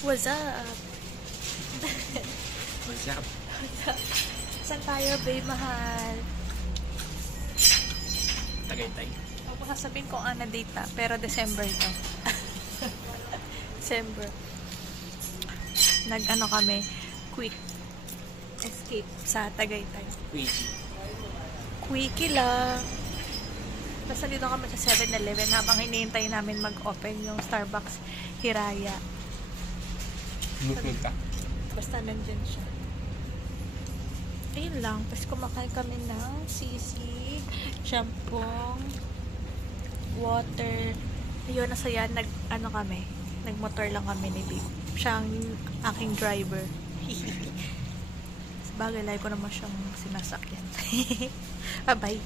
What's up? What's up? Saan tayo, babe, mahal? Tagaytay. Huwag mo sasabihin kung ano date na, pero December to. December. Nag-ano kami, quick escape sa Tagaytay. Quickie lang. Basta dito kami sa 7-Eleven habang hinihintay namin mag-open yung Starbucks Hiraya. Mukmuk ka? Basta nandyan siya. Ayun lang. Tapos kumakain kami ng sisig, champong, water. Ayun, nasa yan. Nagmotor lang kami ni Babe. Siya ang aking driver. Sabagay, lagi ko naman siyang sinasakyan. Bye-bye.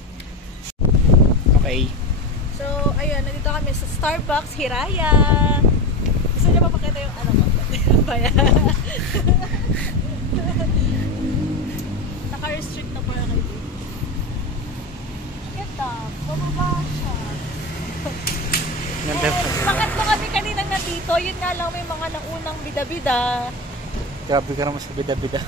Okay. So, ayun. Nandito kami sa Starbucks Hiraya. Gusto niya papakita yung ano ko? Baya. Naka-restrict na para kayo. Ganda. Bababa siya. Ganda pa. Pangatlo kami kanina nandito. Yun nga lang may mga naunang bida-bida. Grabe ka naman sa bida-bida.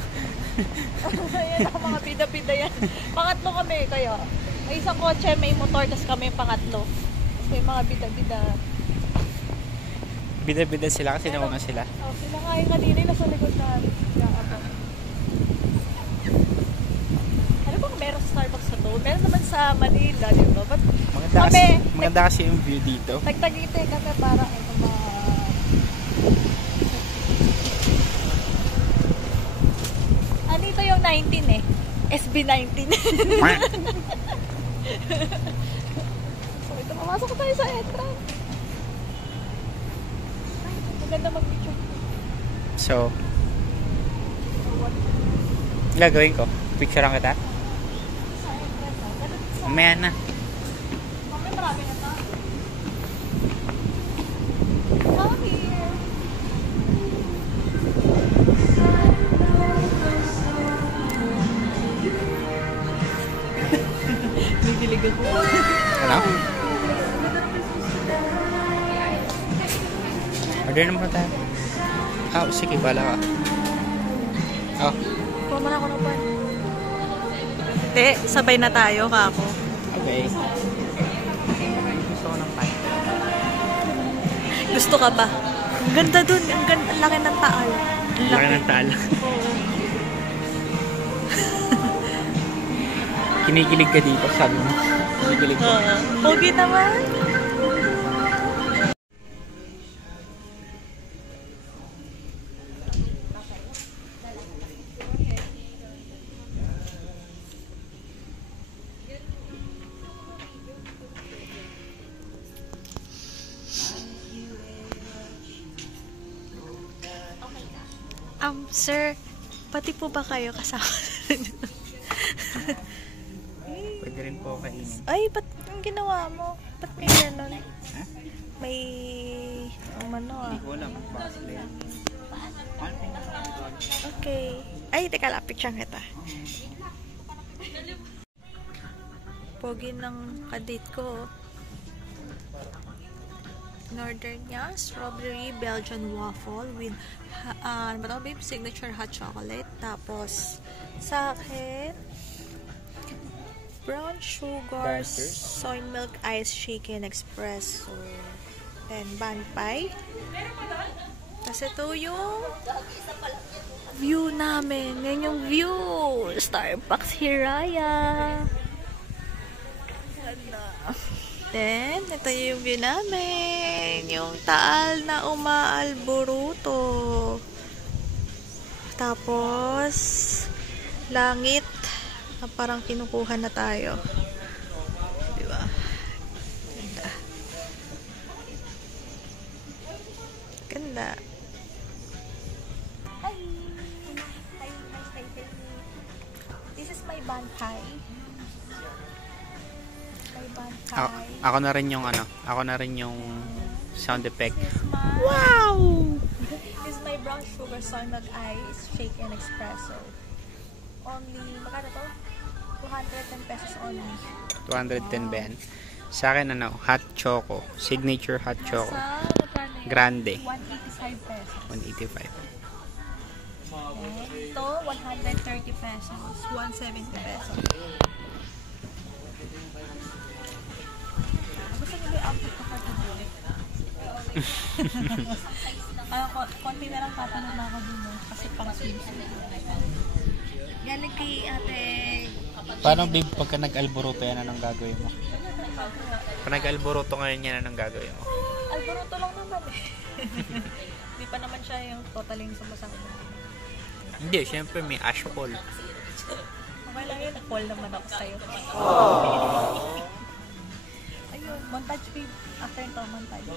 Ayan ang mga bida-bida yan. Pangatlo kami kaya. May isang kotse, may motor, tas kami pangatlo. Tapos may mga bida-bida. Bida-bida sila kasi nauna sila. Oh, sila nga yung kanina nasa likod na. Ano bang meron sa Starbucks na to? Meron naman sa Manila, di ba? But Maganda kasi yung view dito. Tagtagite kami para ano ba? Anito yung 19 eh. SB19. So, ito, mamasok tayo sa entrance. Maganda mag-picture. So, gagawin ko. Picturean kita. Sa entrance. Mamaya na. Mamaya marami na to. Come here. Bibilig ako. Ano? Order naman tayo. Sige, bala ka. Kuha mo na ako ng pan. Hindi, sabay na tayo, kako. Okay. Gusto ko ng pan. Gusto ka ba? Ang ganda dun. Ang ganda. Ang laki ng taal. Ang Laki ng tala. Kinikilig ka dito, sabi mo. Kinikilig ka. Pogi naman. Sir, pati po ba kayo kasama? Pwede rin po kainin. Ay, ba't ang ginawa mo? Ba't may gano'n? Ha? May... ano Hindi ko alam. Bakit yan? Okay. Ay, teka, lapit siyang kita. Pogi ng kadate ko. In-order niya, strawberry Belgian waffle with babe, signature hot chocolate. Tapos, sa akin, brown sugar, soy milk ice shaken espresso. Then, bun pie. Tapos ito yung view namin. Yan yung view. Starbucks Hiraya. Ganda. Then, ito yung view namin. Yung taal na umaalboruto. Tapos, langit na parang kinukuha na tayo. Diba? Ganda. Ganda. Hi! Hi. This is my bantay. Ako na rin yung sound effect. Wow! This is my brown sugar soy milk ice shake and espresso. Only, magkano to? 210 pesos only. 210 ben. Sa akin hot choco. Signature hot choco. Sa magkano Grande. 185 pesos. 185. Okay. Ito, 130 pesos. 170 pesos. Gusto nyo ba yung outfit ko for today? Konti na lang tatanong na ako dun. Kasi pang swimsuit. Galing kay ate. Paano babe, pagka nag-alboroto yan, anong gagawin mo? Pag nag-alboroto ngayon yan, anong gagawin mo? Alboroto lang naman eh. Hindi pa naman siya yung totaling sumasama. Hindi, syempre may ashfall. Okay lang yun, nag-call naman ako sa'yo. Ayun, montage babe. After ito, montage.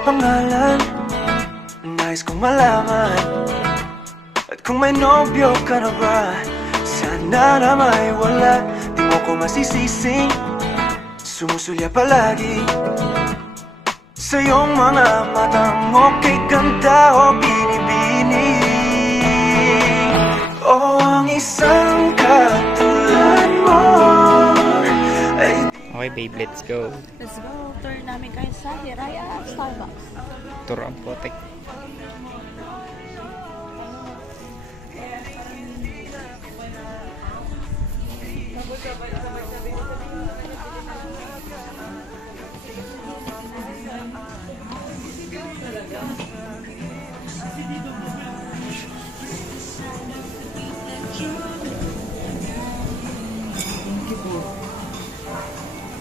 Pangalan, nais kong malaman. At kung may nobyo ka na ba, sana na may wala. Di mo ko masisising sumusulya palagi sa iyong mga matang okay ganda o binibini. O ang isang katulad mo ay... Okay babe, let's go. Let's go. Tour namin kayo sa Hiraya Starbucks. Tour ang potek.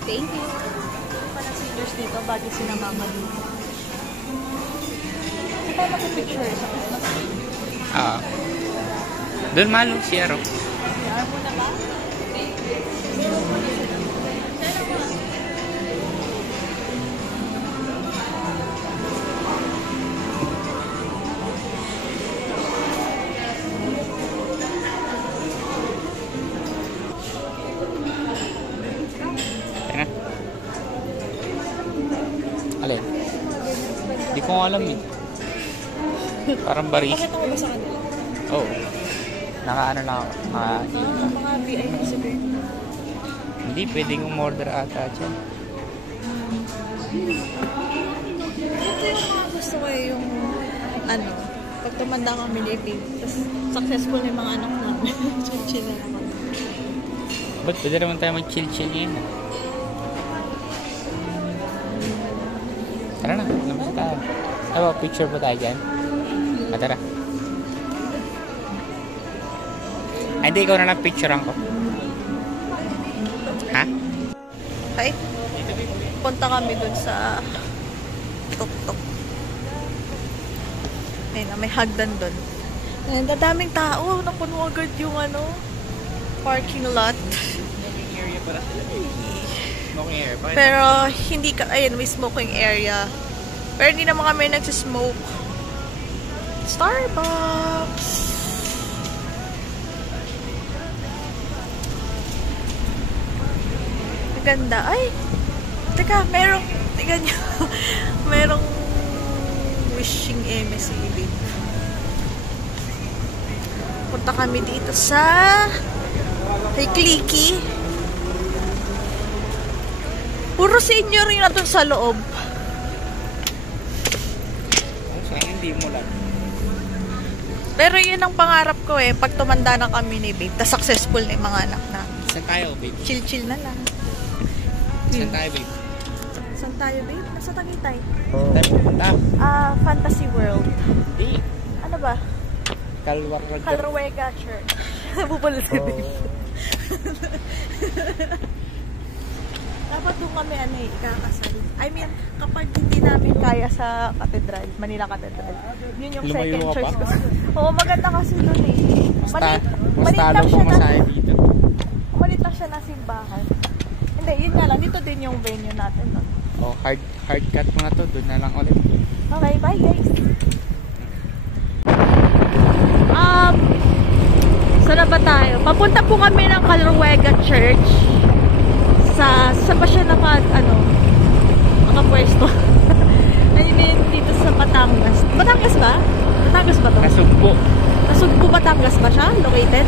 Thank you. Para seniors dito, bago sila mama dito. Ano tayo mag-picture sa Christmas tree? Doon malo, Sierra. Kaya mo na ba? Tara. Alin? Hindi ko alam eh. Parang baris. Bakit ako ba sa kanila? Oh. Naka-ano lang ako. Mga VIP siguro. Hindi, pwedeng umorder ata dyan. Ito yung mga gusto ko eh, yung ano, pag tumanda kami ni Babe, tapos successful na yung mga anak namin. Chill na naman. Ba't pwede naman tayo mag-chill-chill yun? Tara na, labas tayo. Ay ba, picture ba tayo dyan? Tara. Ay, hindi, ikaw na lang picturean ko. Ha? Okay? Punta kami dun sa tuk-tuk. Ayun, may hagdan dun. Ayun, dadaming tao. Napuno agad yung ano, parking lot. Smoking area para sila. Smoking area. Pero hindi ka, ayun, may smoking area. Pero hindi naman kami nagsismoke. Starbucks! Ganda. Ay! Teka, merong, tignan nyo, merong wishing MSC. Punta kami dito sa kay Clicky. Puro senior rin na dun sa loob. Saan hindi mo lang. Pero yun ang pangarap ko eh, pag tumanda na kami ni Babe, ta successful na yung mga anak na. Saan tayo, babe? Chill-chill na lang. Saan tayo, babe? Saan tayo, Babe? Nasa Tagaytay. Saan punta? Fantasy World. Hindi. Ano ba? Calruega Church. Bubulol si Babe. Dapat doon kami ikakasal. I mean, kapag hindi namin kaya sa Cathedral, Manila Cathedral, yun yung Lumayo second ka choice pa? ko. Oo, maganda kasi doon eh. Mas talo ko masahe dito. Malit lang siya na simbahan. Hindi, yun nga lang. Dito din yung venue natin. No? Oh, hard cut mo na to. Doon na lang ulit. Okay, bye guys. Saan ba tayo? Papunta po kami ng Calruega Church. Sa ba siya nakapwesto? I mean, dito sa Batangas. Batangas ba? Batangas ba to? Nasugbo. Nasugbu, Batangas ba siya? Located?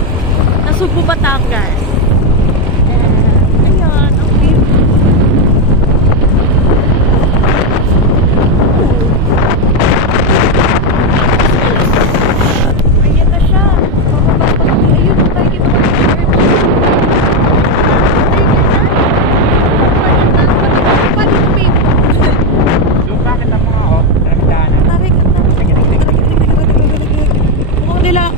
Nasugbu, Batangas. Ayan, ang view. Ayan na siya. Ayun, nakikita ko yung church. So, bakit ang mga daanan?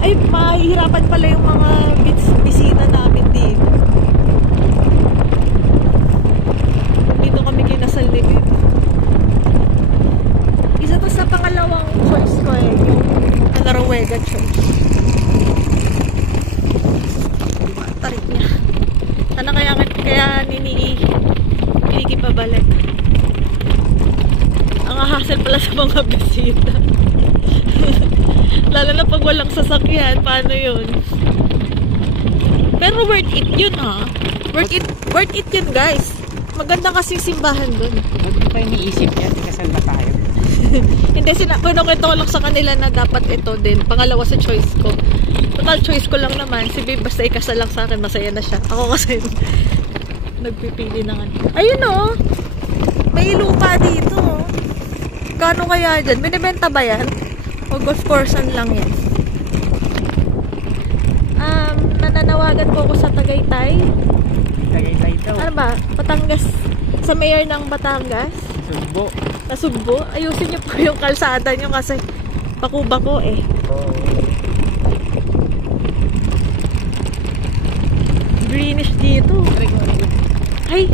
Ay, mahihirapan pala yung mga bisita namin dito. Dito kami kinasal ni Bib. Isa to sa pangalawang choice ko eh, yung Calaruega Church. Tarik niya. Sana kaya Nini pabalik. Ang hassle pala sa mga bisita. Lalo na pag walang sasakyan, paano yun? Pero worth it yun worth it yun guys. Maganda kasi simbahan dun. Huwag pa iniisip yan, kasal na tayo. Hindi, kinukwento ko lang sa kanila na dapat ito din. Pangalawa sa choice ko. Total choice ko lang naman. Si Babe basta ikasal lang sa akin, masaya na siya. Ako kasi nagpipili na nga. Ayun o. May lupa dito. Kano kaya dyan? Binibenta ba yan? O golf course lang yan? Nananawagan po ako sa Tagaytay. Tagaytay daw. Ano ba? Batangas. Sa mayor ng Batangas. Sugbo. Nasugbo. Ayusin niyo po yung kalsada niyo kasi bako-bako eh. Greenish dito. Ay!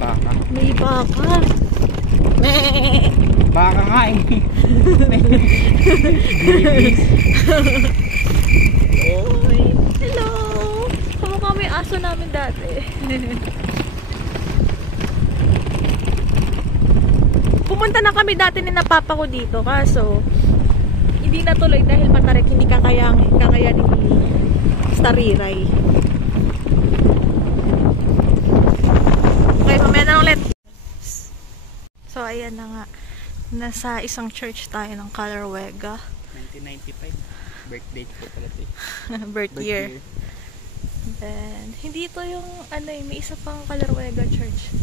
Baka. May baka. Baka nga eh. Oy. Hello! Kamukha may aso namin dati. Pumunta na kami dati ni napapa ko dito kaso hindi natuloy dahil matarik, hindi kakayanin ni Stariray. Okay, mamaya na ulit. So ayan na nga, nasa isang church tayo ng Calaruega. 1995 birthday ko pala ito. Birth year. Then hindi ito yung may isa pang Calaruega church.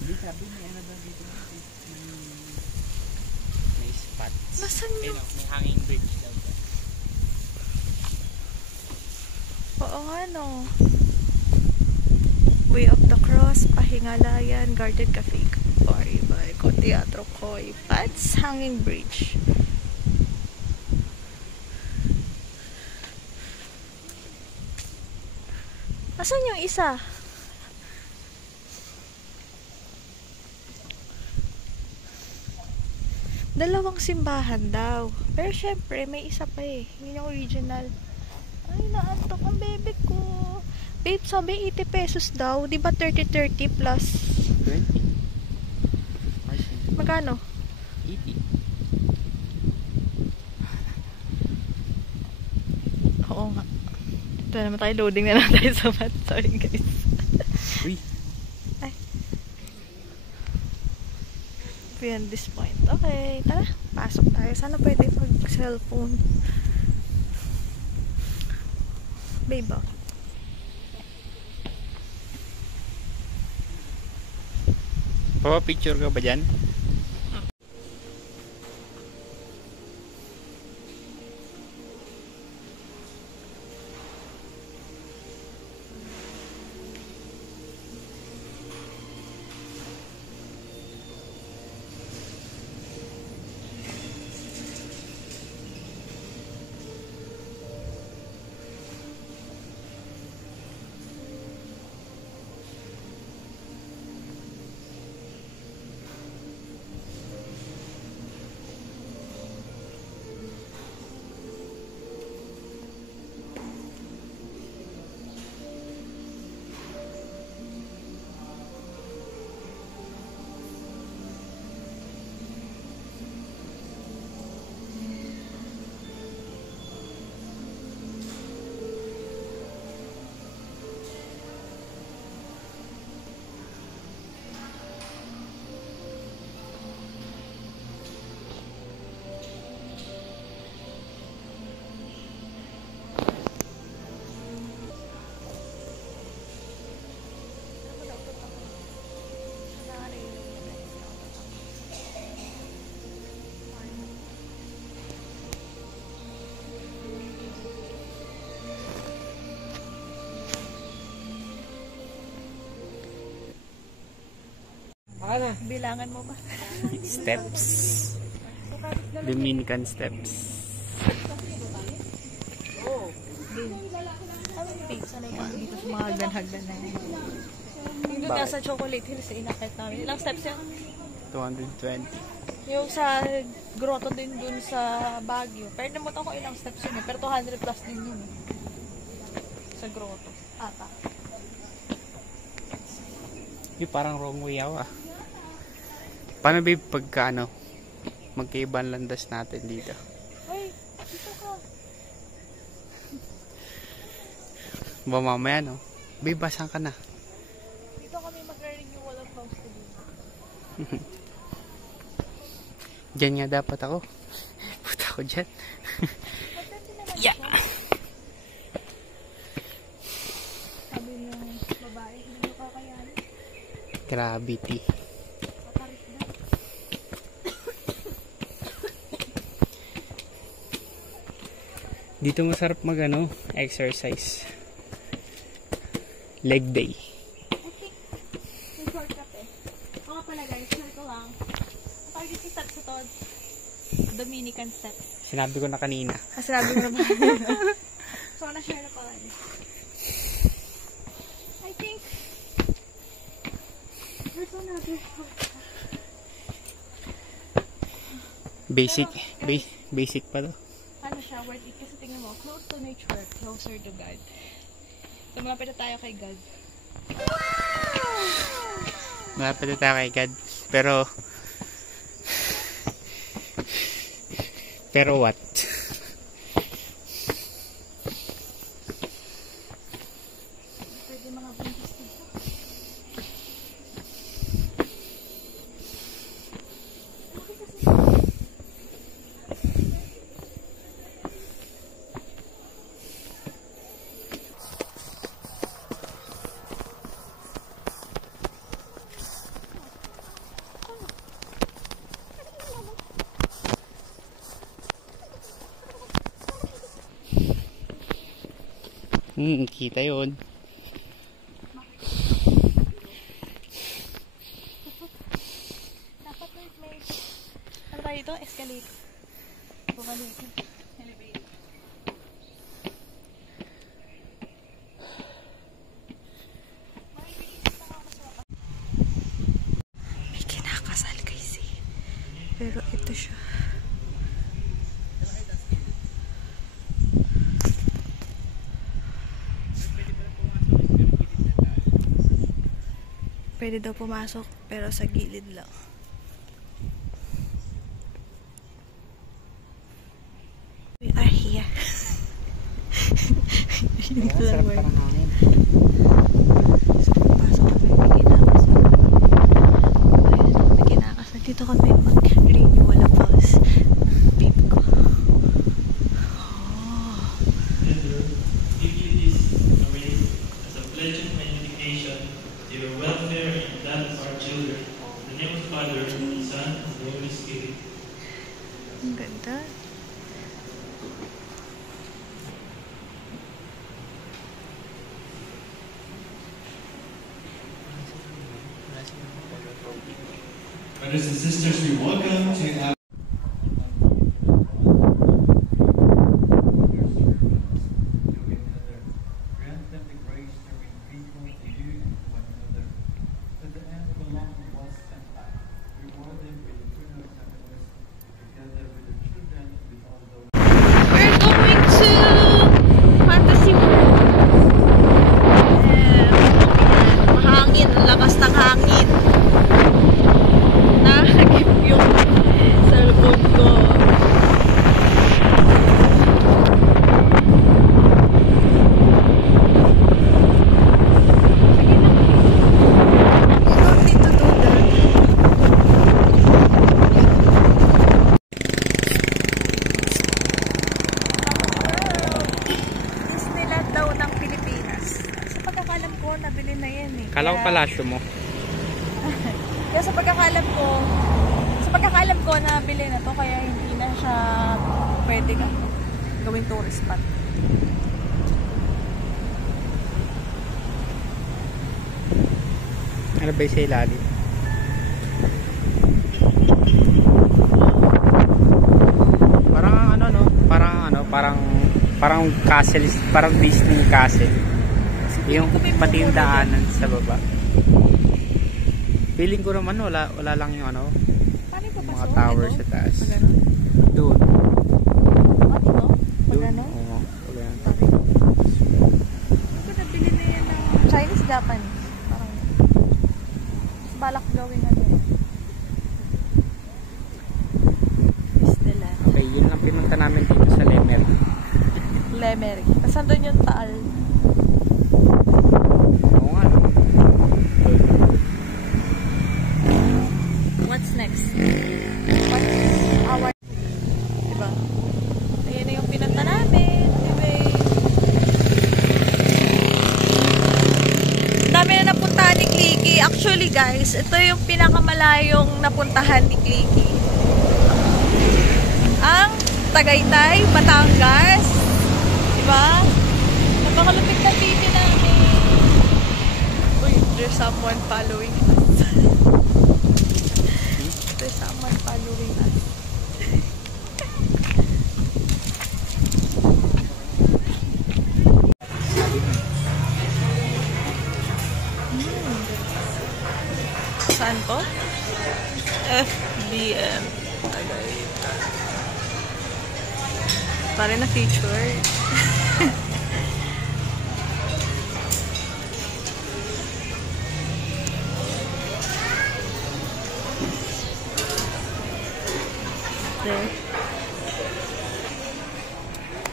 Hindi, sabi may ano daw dito. May spots. Nasaan yung? May hanging bridge daw. Oo nga no. Way of the Cross, Pahingalayan, Garden Cafe, Paribay, Teatro Koy, Pats, Hanging Bridge. Asan yung isa? Dalawang simbahan daw. Pero syempre, may isa pa eh. Yun yung original. Ay, naantok ang bebe ko. Babe, sabi 80 pesos daw. Di ba 30-30 plus? 20? Magkano? 80. Oo nga. Ito naman tayo. Loading na lang tayo sa mat. Sorry guys. Uy. Ay. Beyond this point. Okay. Tara. Pasok tayo. Sana pwede mag-cellphone. Babe, oh. Papa-picture ka ba dyan? Bilangan mo ba? Steps. Dominican steps. Pizza na yung dito sa mga hagdan-hagdan na yan. Yung doon nga sa Chocolate Hills, inakit namin. Ilang steps yan? 220. Yung sa grotto din dun sa Baguio. Pero namutan ko ilang steps yun eh. Pero 200 plus din yun eh. Sa grotto. Ata. Yung parang wrong way ako ah. Paano ba pagka ano, magkaibang landas natin dito? Ay, dito ka. Ba mamaya no? Babe, basan ka na. Dito kami magre-renewal of house to do. Diyan nga dapat ako. Puta ko dyan. Yeah. Sabi ng babae, hindi mo kakayanin. Gravity. Patarik na. Dito masarap mag ano, exercise. Leg day. I think, may shortcut eh. O nga pala guys, share ko lang. Ang target yung steps ito, Dominican steps. Sinabi ko na kanina. Sinabi mo na ba? So, na-share na pala. I think, there's another shortcut. Basic pa to. Ano siya, worth it. Kasi tingnan mo, close to nature, closer to God. So, malapit na tayo kay God. Malapit na tayo kay God. Pero what? Pwede mga buntis dito. Kita yun. Dapat may ano tayo dito? Escalator. Bumalik. Elevator. May kinakasal kasi. Pero ito siya. Pwede daw pumasok, pero sa gilid lang. We are here. Sarap pa ng hangin. So, pumasok kami, may kinakasal. Ayun, may kinakasal. Dito kami mag-renewal of house ng babe ko. Oh. Give you this away as a pledge of my dedication to your welfare and that of our children. In the name of the Father, and the Son, and the Holy Spirit. Ang ganda. Brothers and sisters, we welcome to have grant them the grace to remain faithful to you and to one another. To the end of a long was spent time, reward them with eternal happiness, together with their children, with all those. We're going to Fantasy World. Mahangin, lakas ng hangin. Nakagip yung cellphone ko. You don't need to do that. Disneyland daw ng Pilipinas. Sa pagkakalam ko, nabili na yan eh. Kala ko Kaya- palasyo mo. Kaya sa pagkakalam ko, nabili na to, kaya hindi na siya pwede gawing tourist spot. Ano ba yung sa ilalim? Parang castle, parang Disney castle. Yung pati yung daanan sa baba. Feeling ko naman wala lang yung ano, Paano yung mga papasok? tower Ito? sa taas. Pag ano? Doon. At ito? Pag Doon. ano? Oo. Pag ano. Ako nabili na yan ng Chinese, Japanese. Parang balak gawin ano eh. Stella. Okay, yun lang pinunta namin dito sa Lemer. Lemery. Tapos doon yung Taal. Oo nga, no? What's next? What's our... Diba? Ayan na yung pinunta namin. Diba? Dami na napuntahan ni Clicky. Actually guys, ito yung pinakamalayong napuntahan ni Clicky. Ang Tagaytay, Batangas. Diba? Napakalupit na TV namin. Uy, there's someone following us. There's someone following us. Saan to? FBM. Parang na-feature. There.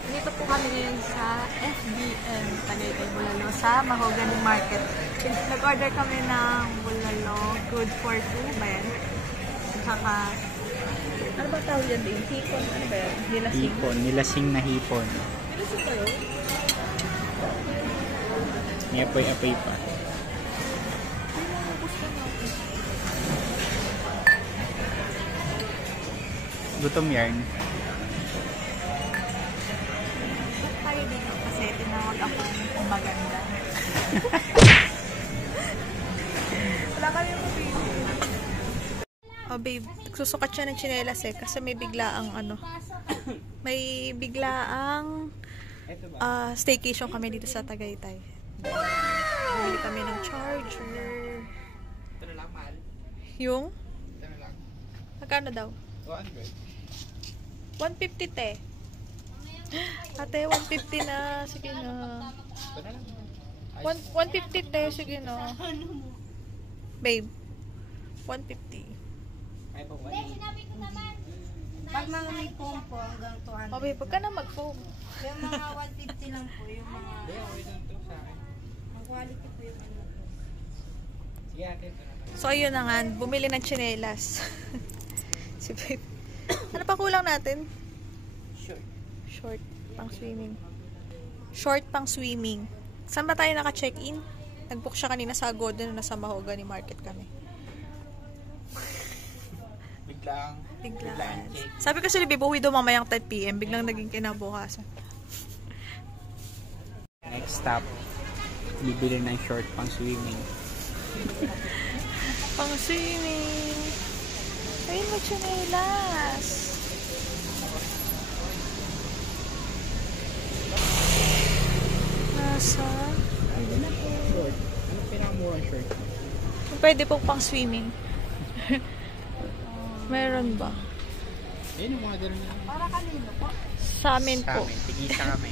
Dito po kami ngayon sa FBM Tagaytay, Bulalo, sa Mahogany Market. Nag-order kami ng bulalo, good for 2 ba yan? At saka, ano ba tawag yan din? Hipon, ano ba yan? Nilasing. Hipon, nilasing na hipon. Nilasing ba yun? May apoy-apoy pa. Gutom yarn. Ba't tayo dito? Kasi tinawag ako maganda. Wala kami yung mabili. Oh babe, nagsusukat siya ng tsinelas eh. Kasi may biglaang ano. May biglaang staycation kami dito sa Tagaytay. Bumili kami ng charger. Ito na lang, mahal. Yung? Ito na lang. Magkano daw? 200. 150 te. Ate, 150 na. Sige na. Ito na lang. 150 te. Sige na. Babe. 150. Ay po, Pag mga may foam po hanggang 200. Oh babe, wag ka na mag-foam. Yung mga 150 lang po, yung mga okay lang to sa akin. ang quality po yung ano po. Sige ate, ito na lang. So ayun na nga, bumili ng tsinelas. Si babe. Ano pa kulang natin? Short. Pang swimming. Short pang swimming. Saan ba tayo naka-check-in? Nag-book siya kanina sa Agoda na nasa Mahogany Market kami. Biglaan. Sabi kasi ni Babe, uwi daw mamayang 10 PM. Biglang naging kinabukasan. Next stop, bibili ng short pang swimming. Pang swimming. Ayun, may tsinelas. Nasa? Short. Ano pinakamurang short? Pwede po pang swimming. Meron ba? Ayun yung mga ganun na. Para kanino po? Sa amin Sa po. amin, tigisa kami.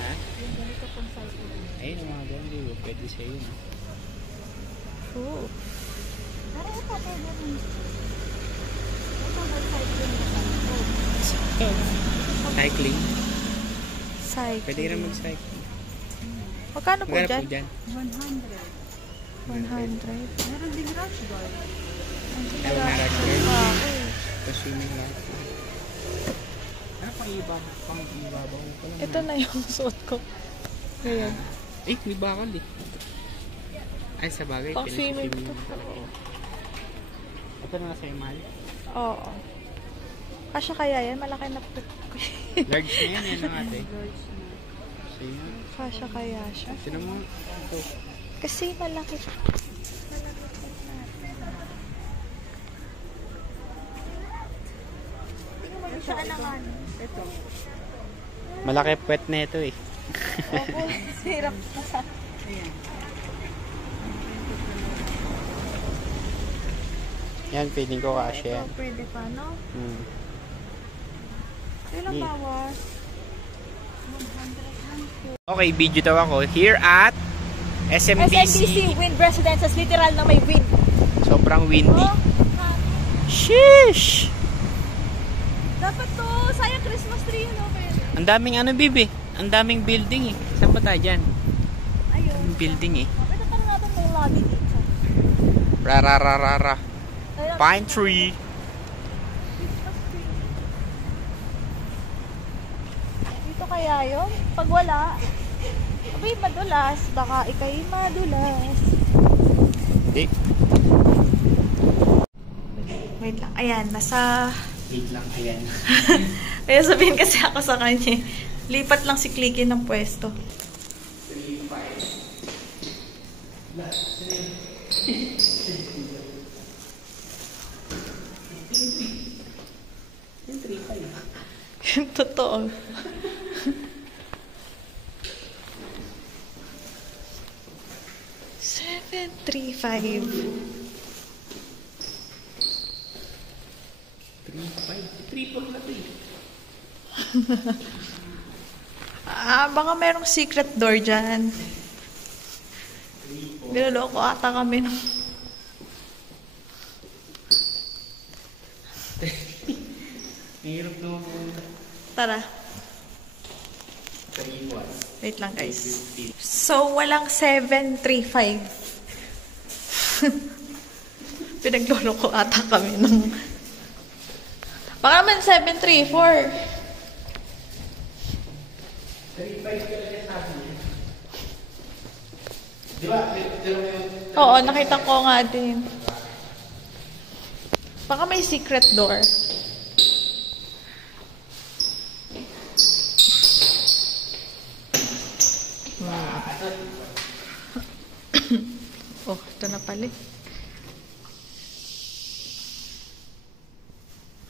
Ha? Ayun yung mga ganun, di ba? Pwede sa iyo. Ooh. Para ito pwede rin. Ito ba cycling na Cycling. Cycling. Pwede ka na mag-cycling. Magkano po Magkano dyan? po dyan? 100. 100. Meron din rush guard. Ay, marag girl. Ah, Ito swimming lang. Ano pang ibabaw? Pang ibabaw ko lang. ito na yung suot ko. Ngayon. Eh, may bakal eh. Ay, sa bagay. Pang swimming pinag-swimming to. talaga eh. Ito na sa'yo, mahal. Oo. Kasya kaya yan? Malaki na po. Large na yan, yan ang ate. So, yun. Kasya kaya siya? Sino mo? Ito. Kasi malaki. Saan ang ano? Ito. Malaki puwet na ito eh. Opo, sirap na sa... Ayan. Yan, feeling ko kasi yan. Ito, pwede pa, no? Hmm. Ilang Yeah. bawas? Okay, video daw ako. Here at SMBC. SMBC Wind Residences. Literal na may wind. Sobrang windy. Oh, Sheesh! dapat to. Sayang Christmas tree yun, okay. Ang daming ano, bibi. Ang daming building eh. Saan ba tayo dyan? Ayun. Ang building eh. Pwede pa natin ng lobby dito. Rarararara. Ayun. Pine tree. Christmas tree. Dito kaya yun? Pag wala, abay madulas. Baka ikay madulas. Hindi. Wait lang. Ayan, nasa... Wait lang, ayan. Kaya sabihin kasi ako sa kanya, lipat lang si Clicky ng pwesto. 3-5. Totoo. Seven, 3-5. 3-5 na ito eh. Baka merong secret door dyan. Niloloko ata kami ng... Mahirap no. Tara. 3-1. Wait lang guys. So, walang 7-3-5. Pinagloloko ata kami ng... Baka naman 7-3-4. 3-5 talaga sabi niya. Di ba? Oo, nakita ko nga din. Baka may secret door. Oh, ito na pala.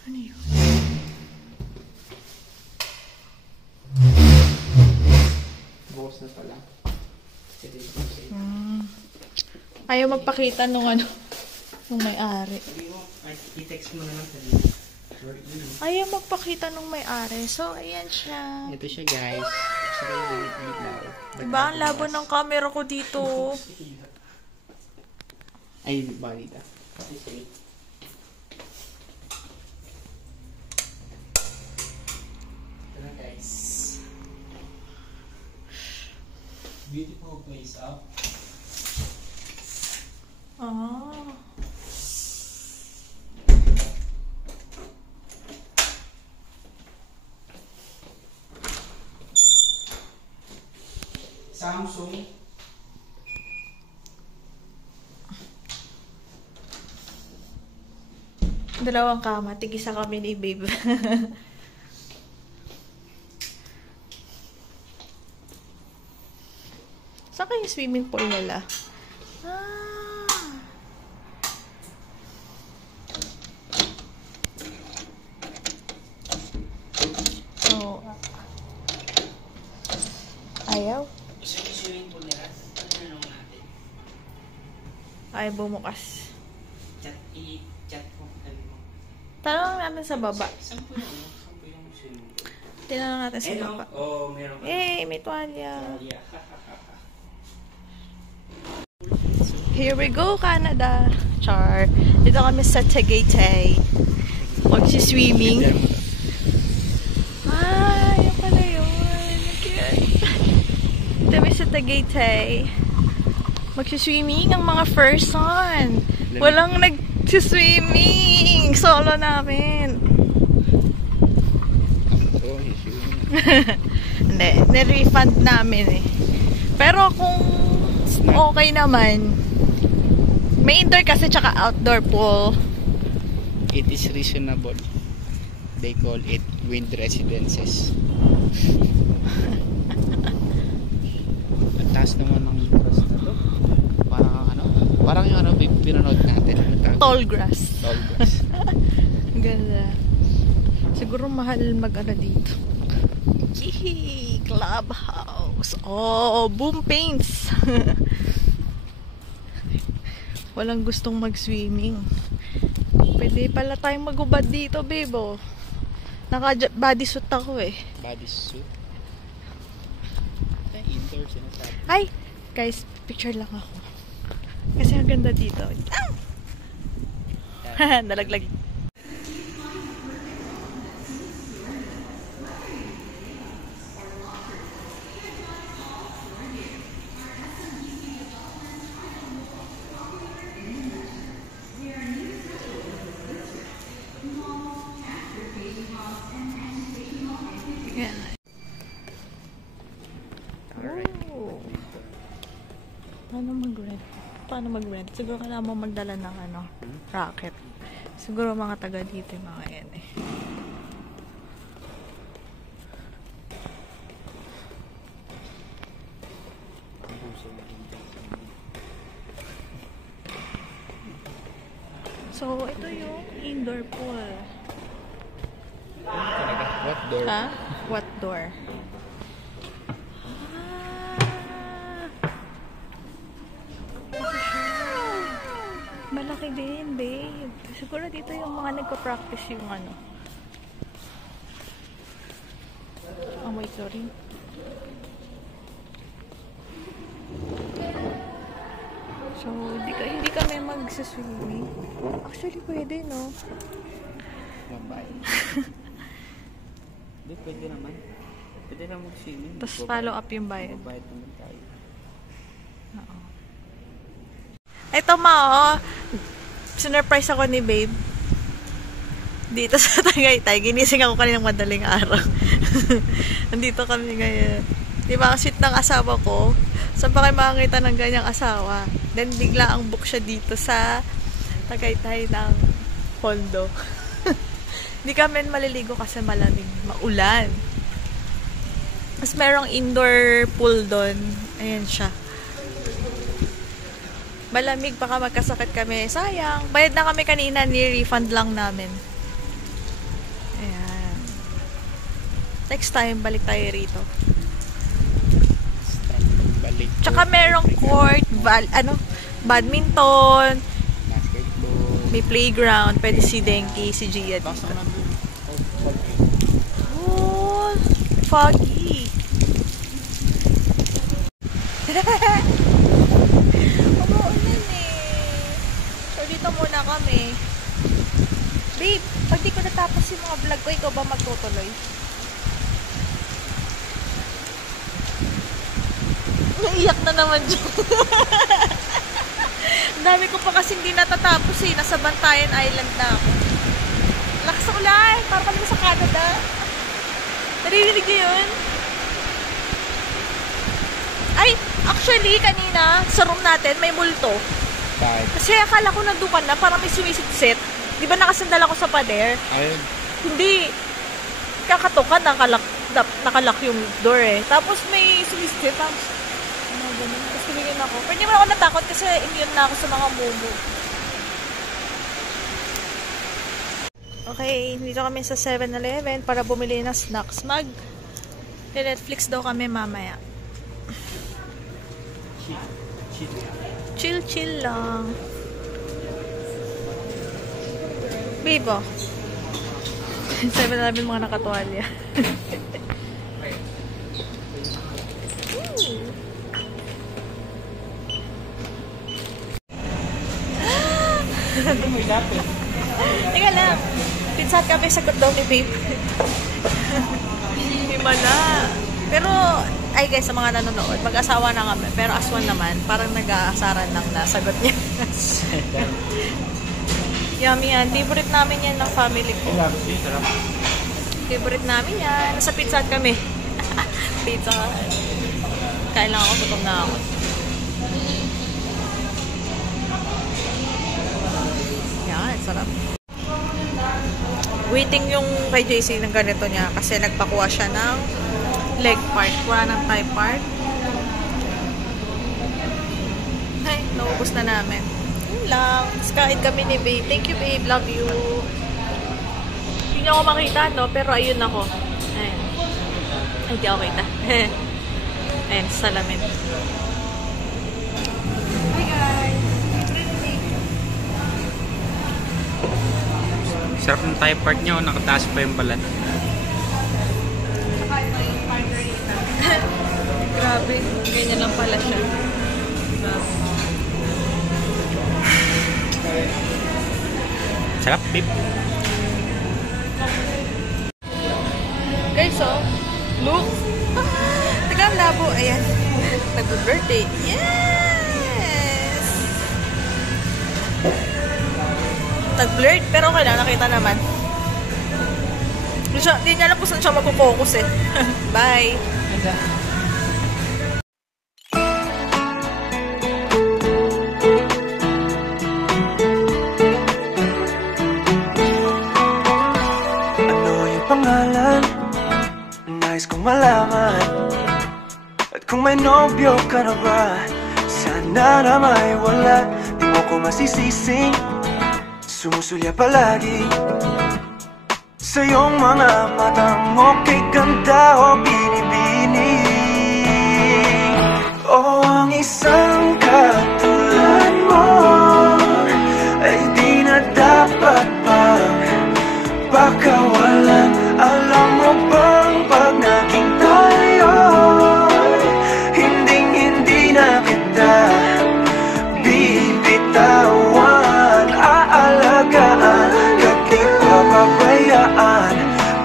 Ano yun? Boss na pala. Ayaw magpakita nung ano, nung may-ari. I-text mo na lang sa Ayaw magpakita nung may-ari. So, ayan siya. Ito siya guys. Saka yung ilaw. Diba? Ang labo ng camera ko dito. Ay, balita. Ito na guys. Beautiful place up. Ah. Samsung. Dalawang kama. Tigisa kami ni babe. Saan kayo swimming pool nila? Oh. Ayaw? Gusto niyo swimming pool nila? Ano natin? Ayaw bumukas. I-chat mo. Tanong natin sa baba. Saan po yung swimming pool? Tinanong natin sa baba. Oh, meron ka. Eh, may tuwalya. Yeah. Here we go, Canada. Char. Dito kami sa Tagaytay. Magsiswimming. Ah, yun pala yun. Cute. Dito kami sa Tagaytay. Magsiswimming ang mga person. Walang nagsiswimming. Solo namin. Hindi. Nirefund namin eh. Pero kung okay naman, may indoor kasi tsaka outdoor pool. It is reasonable. They call it wind residences. Ang taas naman ng grass na to. Parang yung ano, pinanood natin. Tall grass. Tall grass. Ang ganda. Siguro mahal mag-ano dito. Yee! Clubhouse. Oh, boom paints. Walang gustong mag-swimming. Pwede pala tayong magubad dito, babe. Oh. Naka-bodysuit ako eh. Bodysuit. Indoor sinasabi. Ay! Guys, picture lang ako. Kasi ang ganda dito. Nalaglag. Yan. Oh. Paano mag-rent? Siguro kailangan mo magdala ng racket. Siguro mga taga dito yung mga yan eh. So, ito yung indoor pool. What door? Ha? What door? Malaki din, babe. Siguro dito yung mga nagpa-practice yung Oh, wait, sorry. So, hindi kami mag-swimming. Actually, pwede, no? Mabay. Hindi, pwede naman. Pwede naman mag-swimming. Tapos follow up yung bayad. Mabayad naman tayo. Oo. Ito ma, sinurprise ako ni babe. Dito sa Tagaytay. Ginising ako kaninang madaling araw. Nandito kami ngayon. Di ba, ang sweet ng asawa ko? Saan pa kayo makakita ng ganyang asawa? Then, bigla ang book siya dito sa Tagaytay ng Pondo. Hindi kami maliligo kasi malamig. Maulan. Mas merong indoor pool doon. Ayan siya. Malamig, baka magkasakit kami. Sayang. Bayad na kami kanina, ni-refund lang namin. Ayan. Next time, balik tayo rito. Balik. Tsaka merong court, badminton, Basketball. may playground. Pwede si Denki, si Gia dito. Basta naman. Oh, foggy. Umuulan eh. So, dito muna kami. Babe, pag di ko natapos yung mga vlog ko, ikaw ba magtutuloy? Naiyak na naman dyan. Ang dami ko pa kasi hindi natatapos eh. Nasa Bantayan Island na ako. Lakas ng ulan. Parang kami sa Canada. Naririnig niyo yun? Ay, actually, kanina, sa room natin, may multo. Bakit? Kasi akala ko nandukan na, parang may sumisitsit. Di ba nakasandal ako sa pader? Ayun. Hindi. Kakatokan, nakalak yung door eh. Tapos may sumisitsit. Tapos, ganun. Tapos tumingin ako. Pero hindi mo ako natakot kasi immune na ako sa mga mumu. Okay, dito kami sa 7-Eleven para bumili ng snacks. Netflix daw kami mamaya. Chill lang. Bibo. 7-Eleven mga nakatuwalya. May lapit. Teka lang. Pizza kami, sagot daw ni babe. Himala. Pero, ay guys, sa mga nanonood, mag-asawa na kami. Pero aswan naman, parang nag-aasaran lang na sagot niya. Yummy yan. Favorite namin yan ng family ko. Sarap. Favorite namin yan. Nasa Pizza Hut kami. Pizza Hut. Kain lang ako, gutom na ako. Yan, sarap. Waiting yung kay JC ng ganito niya kasi nagpakuha siya ng leg part. Wala ng thigh part. Ay, naubos na namin. Yun lang. Kain kami ni babe. Thank you, babe. Love you. Hindi niyo ako makita, no? Pero ayun ako. Ayan. Ay, di ako kita. Ayan, salamin. Hi guys. Sarap ng Thai part niya, nakataas pa yung balat. Saka ito yung margarita. Grabe. Ganyan lang pala siya. Sarap, beef. Guys, oh. Look. Taga ang labo. Ayan. Nag-birthday. Yes! Nag-blurred. Pero okay lang. Nakita naman. Hindi niya alam kung saan siya magpo-focus eh. Bye! Ano yung pangalan? Nais kong malaman. At kung may nobyo ka na ba, sana na may wala. Di mo ko masisising sumusulya palagi sa iyong mga matang okay ganda o binibini. O ang isang katulad mo ay di na dapat pang pakawalan. Alam mo bang pag naging tayo, hindi na kita bibitawan. Aalagaan at di papabayaan,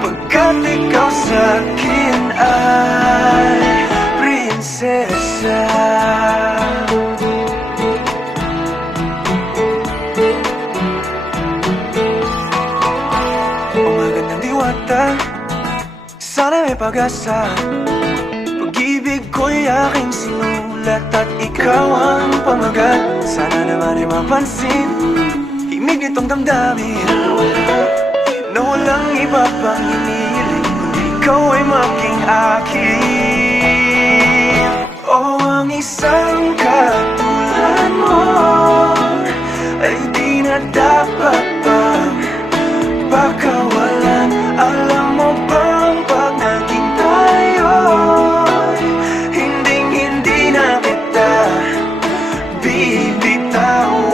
pagkat ikaw sa'kin ay prinsesa. Magandang diwata, sana may pag-asa. Pag-ibig ko'y aking sinulat at ikaw ang pamagat. Sana naman ay mapansin himig nitong damdamin na walang iba pang hinihiling kundi ikaw ay maging akin. O ang isang katulad mo ay di na dapat pang pakawalan. Alam mo bang pag naging tayo, hindi na kita bibitawan.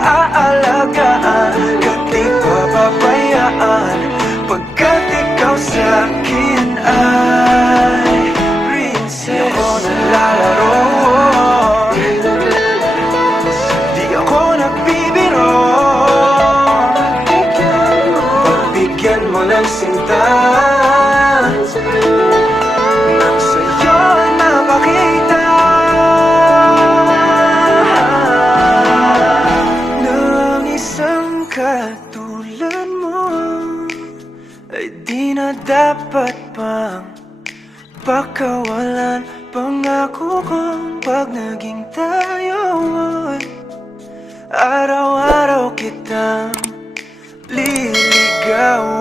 Aalagaan at di papabayaan, pagkat ikaw sa'kin ay prinsesa. Di ako naglalaro, di ako nagbibiro. Pagbigyan mo ng sinta, nang sa'yo ay mapakita ng isang katulad mo ay di na dapat pang pakawalan. Pangako kong pag naging tayo ay araw-araw kitang liligawan.